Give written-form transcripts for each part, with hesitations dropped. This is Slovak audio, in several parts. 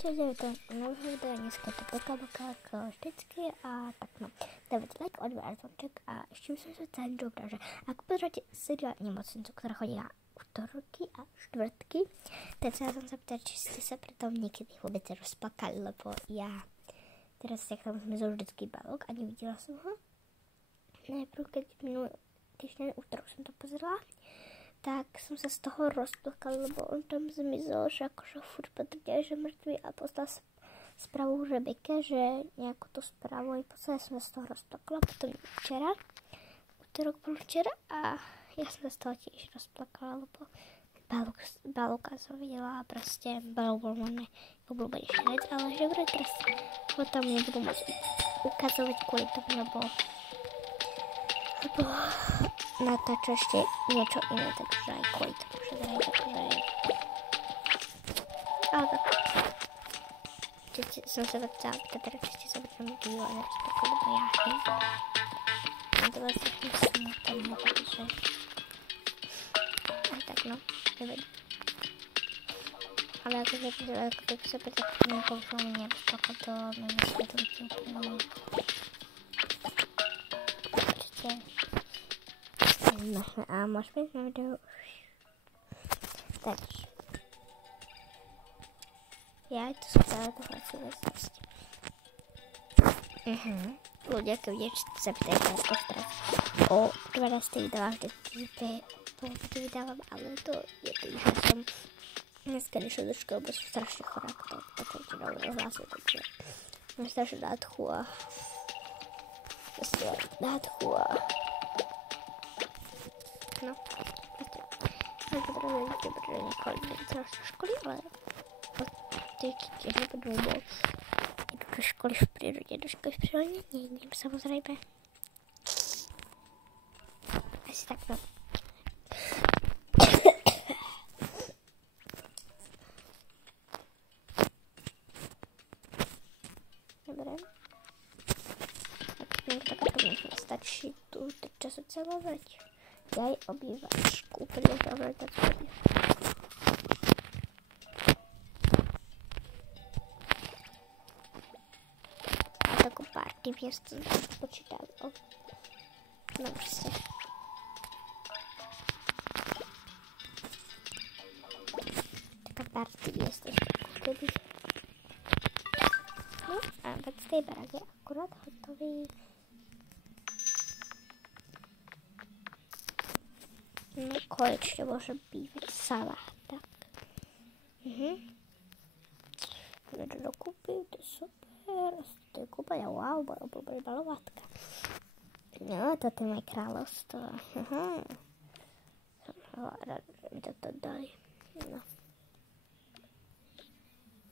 Čau, to nového videa, dneska to pokáboká jako vždycky a tak no. Dávajte like, odběr zvonček a ještě jsem se celý dobrá, že ako pozráte seriál Nemocnicu, ktorá chodí na útorky a štvrtky, tak sa som sa pýtať, či ste sa pri tom niekedy vôbec rozplakali, lebo ja teraz jak tam zmizol vždycky balok a nevidela som ho. Najprv, keď minulý týždeň útorok som to pozrela, tak som sa z toho rozplakala, lebo on tam zmizol, že akože furt potvrdil, že mŕtvy a poslal správu Rebeke, že nejakú tú správu i poslal, som sa z toho rozplakala. Potom včera, útorok bol včera a ja som sa z toho tiež rozplakala, lebo Balúka som videla a proste Balúk bol môj obľúbenejší vec, ale že vraj teraz ho tam nebudú môcť ukazovať kvôli tomu, lebo natáča ešte niečo iné, takže aj kvôli tomu, že vraj takže ale tak som sa tak chcela pýtať, či ste sa potom dívala na rozplakali, lebo ja a to vás takým smutným takže aj tak no, neviem. Ale akože keď sa pýtať niekoho filmu nerozplakal, to nemyslí to tým úplne určite. No a môžeme ísť na video. Takže ja to som chcela dohľadciu vesnosť. Ľudia, keď budete sa pýtať teraz o 12. dávam vždy to vydávam, ale to je tým, že som dneska nešla do školy, lebo som strašne chorá, to počujete na môj hlasu, takže mám strašne nádchu a no, tak potrebujem pretože nechodím teraz do školy, ale tiež nebudú, bo idú do školy v prírode, nejdem samozrejme. Asi tak no. Dobre. Tak to stačí tu času celovať. Daj obývačku, úplne dobre tak obývačku. A takú party miesto počítadlo. No proste. Taká party miesto vtedy. No a z tej barák je akurát hotový. No konečne môže bývať salát, tak. Niečo dokúpim, to je super. To je kúpať, wow, moja obľúbená balovátka. No, toto je moje kráľovstvo. Som rád, že mi toto dali. No.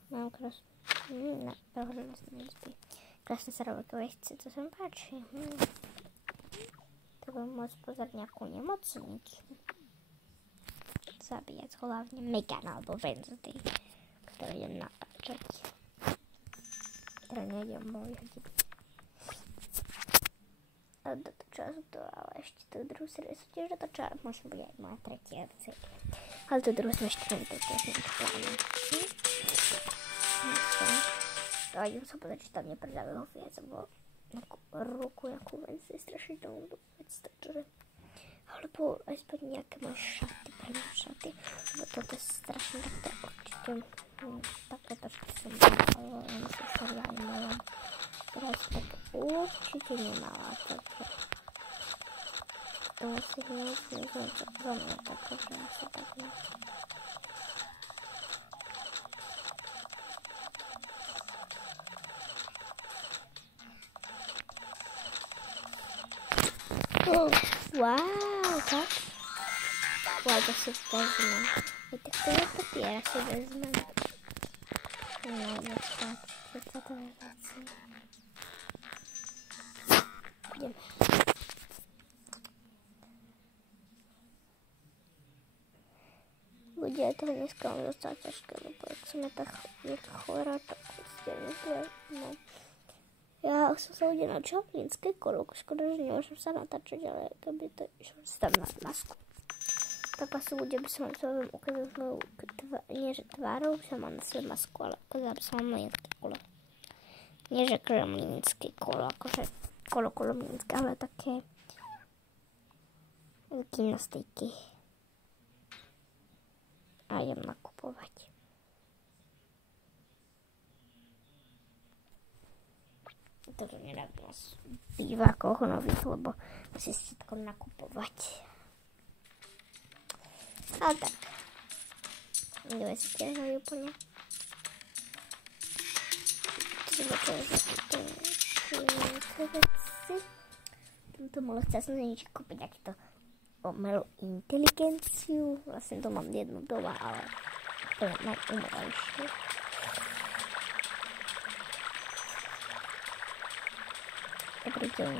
Mám krásne. No, že nás nezbí. Krásne sa robí veci, to sa mi páči. Tak budem môcť pozrieť nejakú nemocnicu. Zabíjať hlavne Megan alebo Wednesday, ktoré idem natáčať. Ktoré nejdem boli hodiť. A dotočila som to, ale ešte tú druhú sériu som tiež dotočila. Možno bude aj moja tretia séria. Ale tú druhú som ešte nedotočila, som to plánujem. A idem sa povedať, že tam nepredávajú viac, lebo ruku nejakú Wednesday strašne tomu vec, takže alebo aspoň nejaké moje šaty, pre mňa šaty, lebo toto je strašne takto určite takéto šaty som nemala, ale som sa nemala, teraz tak určite nemala, takže to musí neznieť zo mňa tako, že asi tak ne. Wow, tak? Wow, to si vezmem. I tak to je papiera si vezmem. No, tak, to takové veci. Ideme. Ľudia, to dneska mám dostala ťažké, lebo ak som ja tak chorá, tak proste neviem, no. Ja som sa hodila na Čaplinské kolo, škoda, že nemôžem sa natáčať, ale keby to išlo si tam na masku. Tak asi ľudia by som vám ukázať moju nie že tvárou, že mám na sebe masku, ale ukázala by som vám mlynské kolo. Nie že kremlínske kolo, akože kolo mlynské, ale také gymnastiky. A idem nakupovať. Toto nedá nás býva ako nových, lebo musí si tako nakupovať. Ale tak. Nevesíte ho úplne. Tomto mohla sa niečo kúpiť takýto umelú inteligenciu. Vlastne to mám jednu doma, ale to je najumelejšie. Dobrý deň.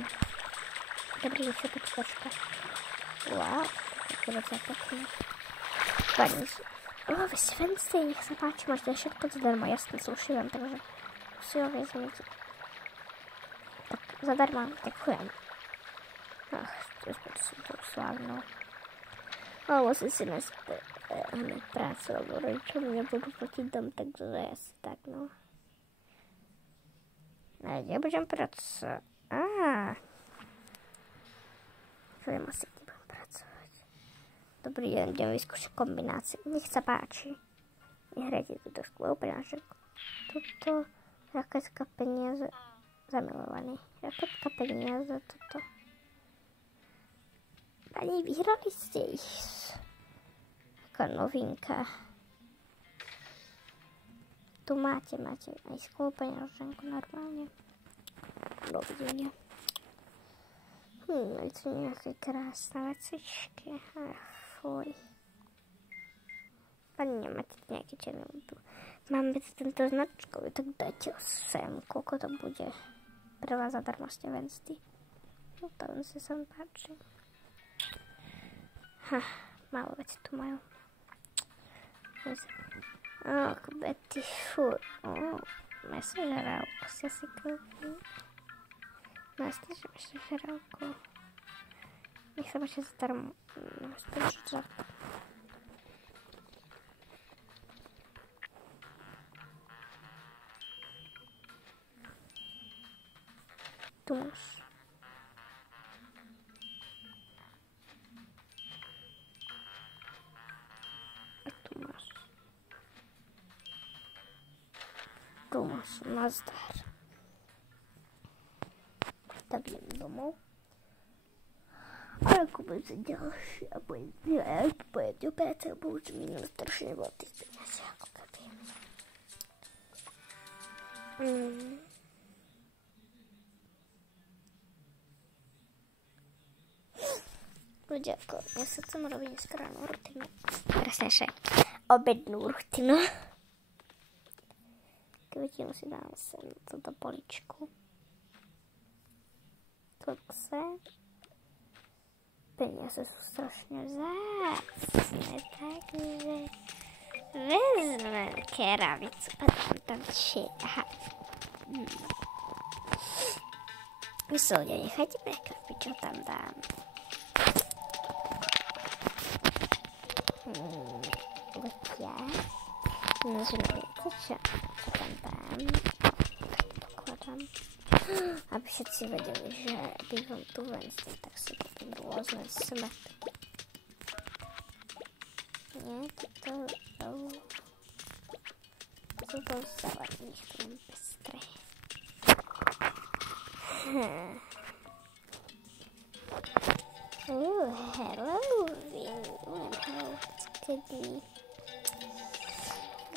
Dobrý deň, počítačka. Wow, to je pekné. Pani, vy si Wednesday, nech sa páči, máte všetko zadarmo, jasne slušujem, takže si ho vezmite. Tak zadarmo, ďakujem. Ach, to som to slávno. Ale musím si naspäť prácu, lebo rodičom nebudú platiť dom, takže asi tak, no. Ne, nebudem pracovať. Budem asi nebudem pracovať. Dobrý deň, idem vyskúšať kombináciu. Nech sa páči. Nehrajte túto skvelú peňažku. Toto raketka peniaze zamilovaný. Raketka peniaze, toto. Pani, vyhrali ste ich. Taká novinka. Tu máte aj skvelú peňaženku normálne. Dovidenia. Je tu nejaké krásne vecičky. Fuj. Pani, nemáte nejaké černé. Máme tento značkový, tak dajte sem, koľko to bude. Pre vás zadarmo ste Wednesday. No to si sa mi páči. Málo veci tu majú. Betty, fuj. Mesožrávku si asi kúpim. Máš mesožrávku. Nech sa páči zadarmo. Tu máš. A tu máš. Tu máš. Nazdar. Tak idem domov. A kúpim si ďalšie a budem do práce, lebo už minul strašne bol tých peniazí, ako keby. Ľudia, ja sa chcem robiť dneska ráno rutinu. Presnejšie, obednú rutinu. Kvetinu si dám sem túto poličku. Kokse. Peniaze sú strašne vzácne, takže vezmem keravicu a dám tam aha. Vy sa ľudia nechajte prekvapiť, čo tam dám. Letia. Nožíme viete, čo tam dám. Pokladám. Aby všetci vedeli, že bývam tu Wednesday, tak si kúpim rôzne smety. Nie, toto zelený, nech to mám pestré. Halloween,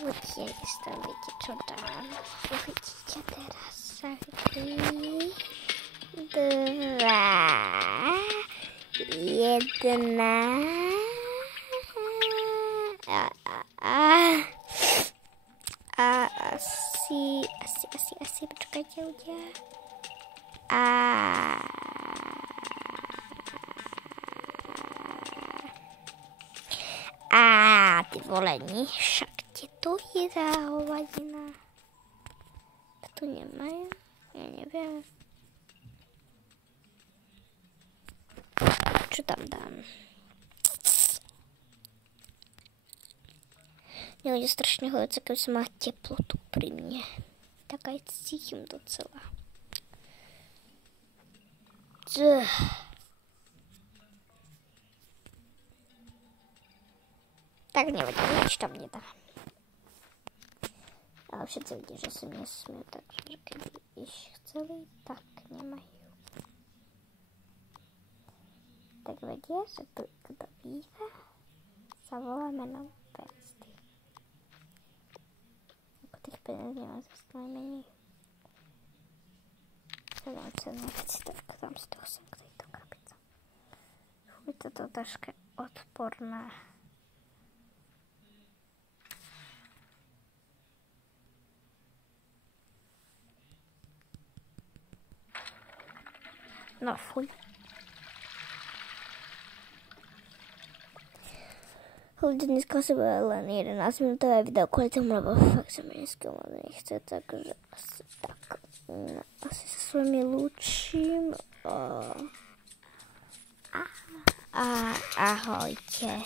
Ludzie, jestem, wiecie co dam. Widzicie teraz. 3, 2, 1. Asi, počkajte ľudia. Ty vole, však ti to je tá hovadina. To nemajú? Ja neviem. Čo tam dám? Mne ľudia strašne hovorím, keď som má teplotu pri mne. Tak aj cítim docela. Tak nevadí, nič tam nedá. Ale všetci vidia, že si nesmie, takže keby ich chceli, tak nemajú. Tak vedia, že tu, kto býva, sa volá menom Pensty. Ako tých peniazí mám zase najmenej. Sedám cenné veci, tak dám si to sem k tejto krabice. Je to troška odporné. No fuj. Ľudia, dneska si bude len 11 minútové video kvôli tomu, lebo fakt sa mi dneska moc nechce, takže asi tak. No, asi sa s vami lúčim. A ahojte.